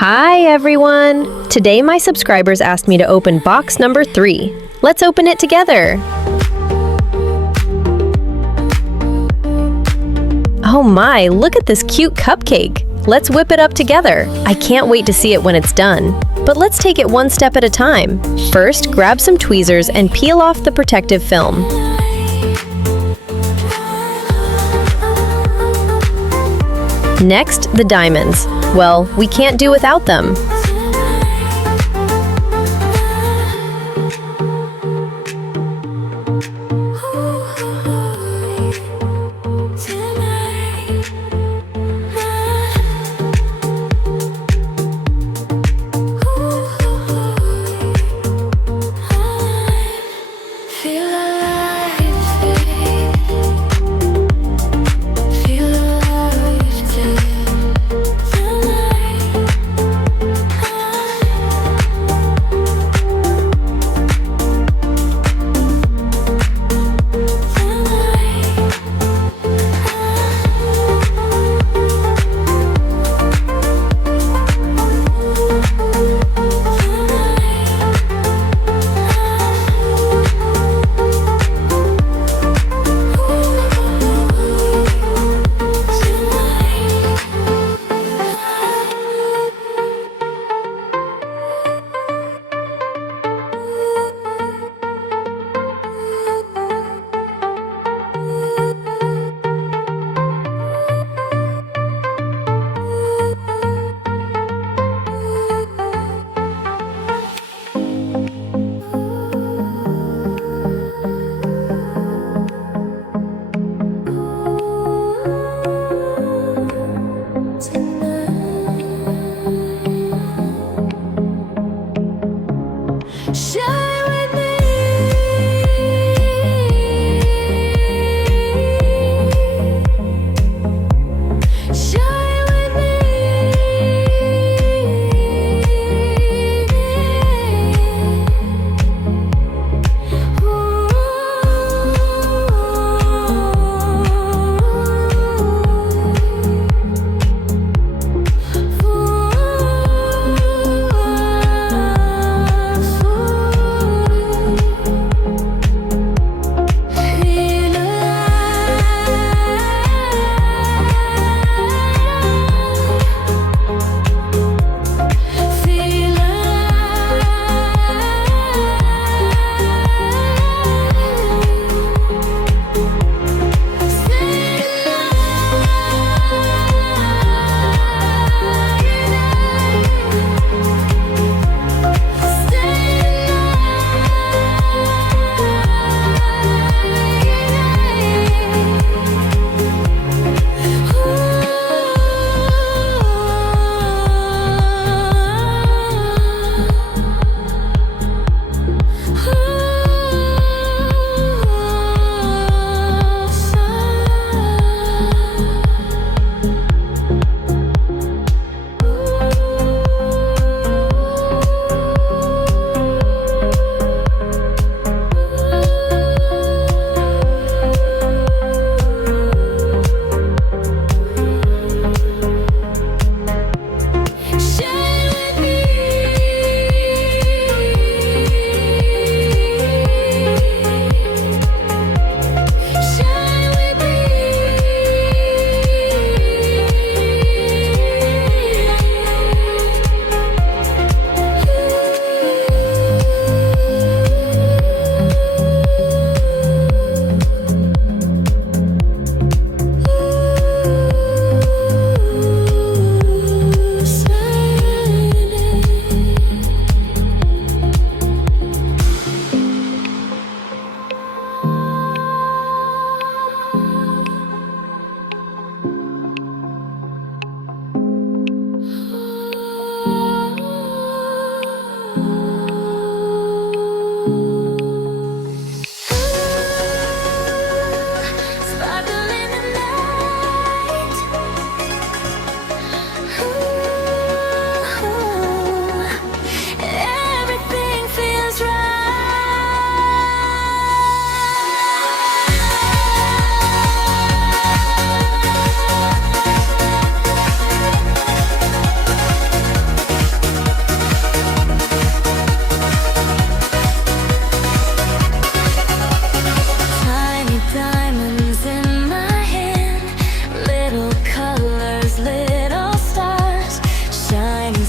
Hi everyone! Today my subscribers asked me to open box number 3. Let's open it together! Oh my, look at this cute cupcake! Let's whip it up together! I can't wait to see it when it's done. But let's take it one step at a time. First, grab some tweezers and peel off the protective film. Next, the diamonds. Well, we can't do without them.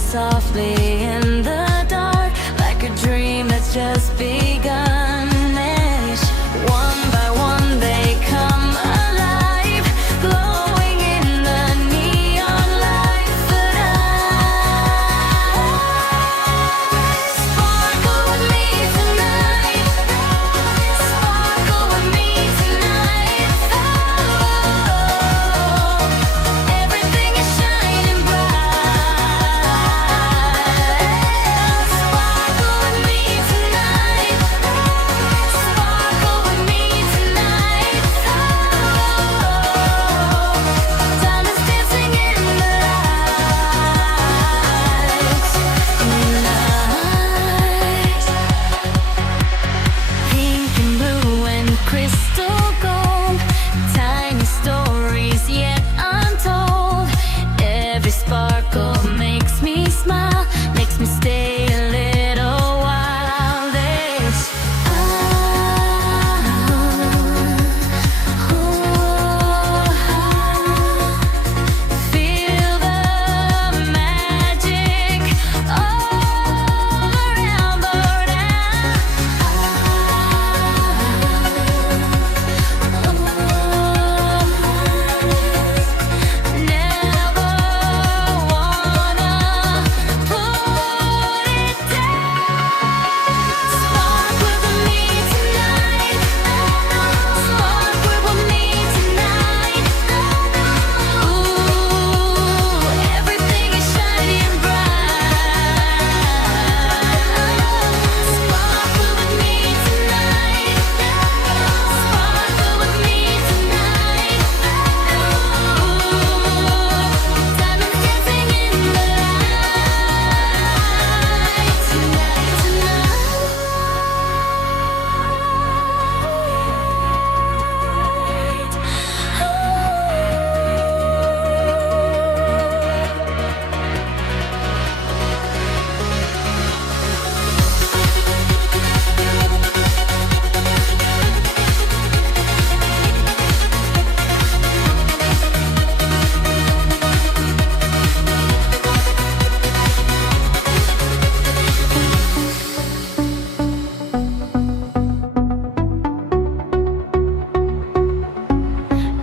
softly in the dark, like a dream that's just begun. One by one they come alive, glowing in the neon light. But sparkle with me tonight, sparkle with me tonight. Oh, everything is shining bright. Sparkle with me tonight, sparkle with me tonight. Oh, time is dancing in the lights tonight. Pink and blue and crystal gold, tiny stories yet untold. Every sparkle makes me smile, makes me stay a little while. There's feel the magic all around, but never wanna put it down. Sparkle with me tonight, sparkle with me tonight. Ooh, everything is shining bright. Sparkle with me tonight, sparkle with me tonight. Ooh, diamonds dancing in the light tonight,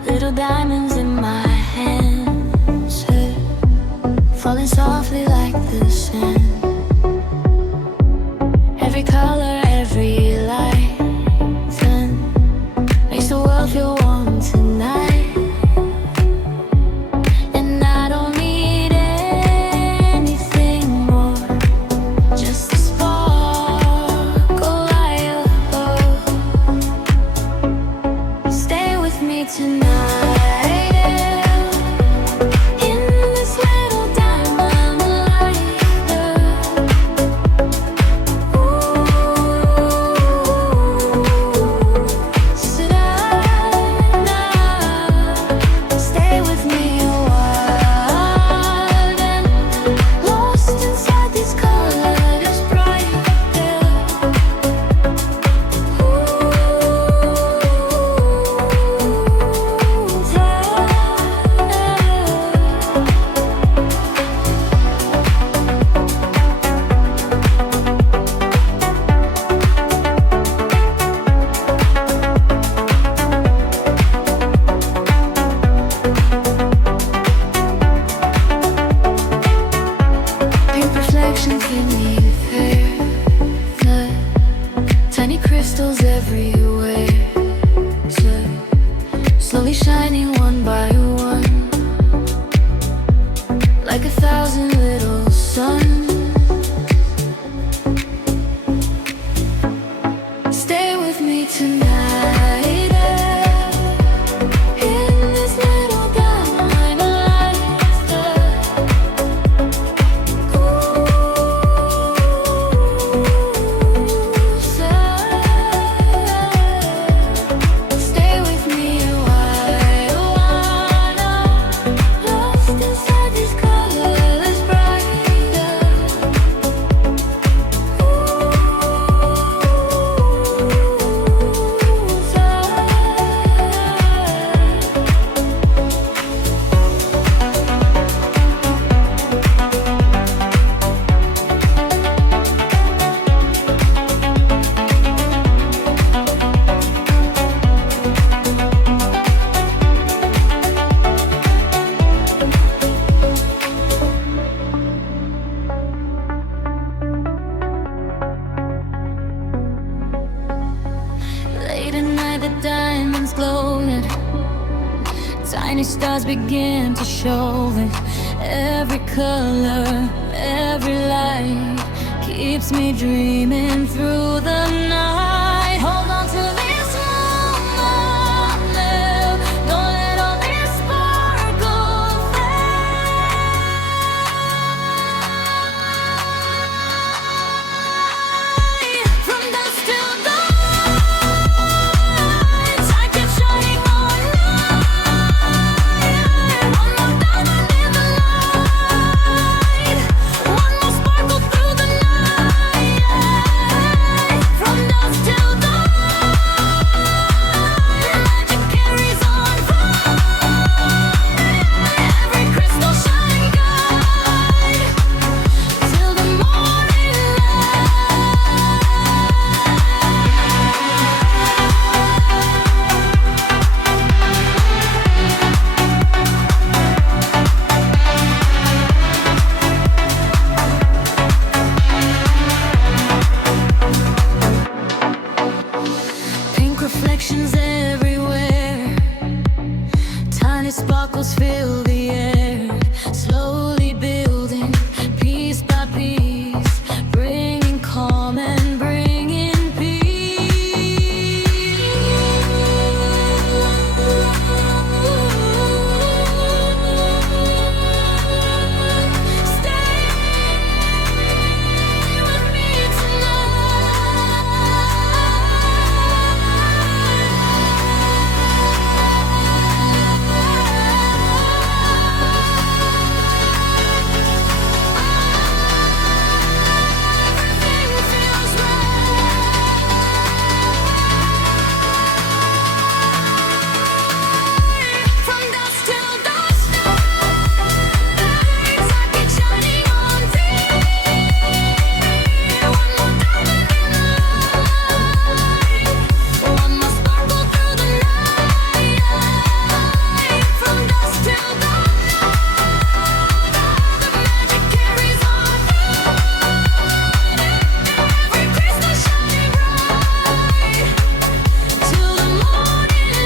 little diamonds in my hands, falling softly like the sand. Every color, every light, makes the world feel warm tonight. And I don't need anything more, just a sparkle light above. Stay with me tonight, in this little diamond lighter. stars begin to show it. Every color, every light keeps me dreaming through the night. Hold on to this moment, don't let all this sparkle fade. From dusk till dawn, I keep shining on night. One more diamond in the light, one more sparkle through the night. From dusk till dawn, magic carries on fire. Every crystal shining guide till the morning Pink reflections everywhere, tiny sparkles fill the air, slowly building piece by piece, bringing calm and bringing peace. Stay with me From dusk till dusk, I keep shining on thee. One more diamond in the light, one more sparkle through the night. From dusk till dawn, the magic carries on. Every crystal shining bright till the morning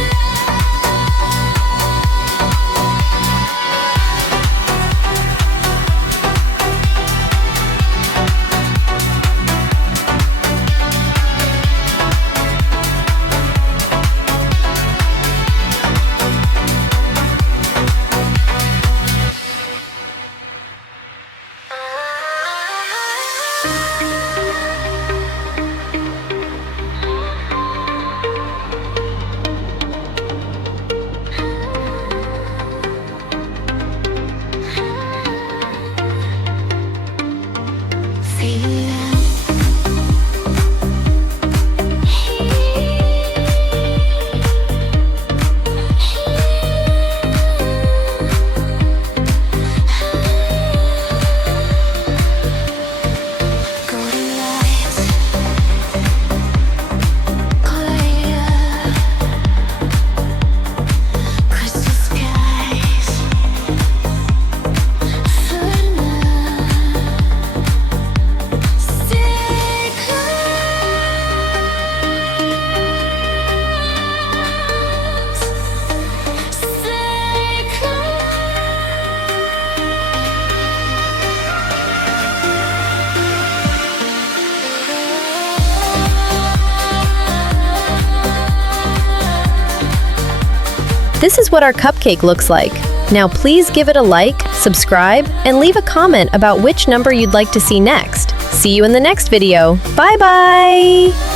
This is what our cupcake looks like. Now please give it a like, subscribe, and leave a comment about which number you'd like to see next. See you in the next video. Bye bye!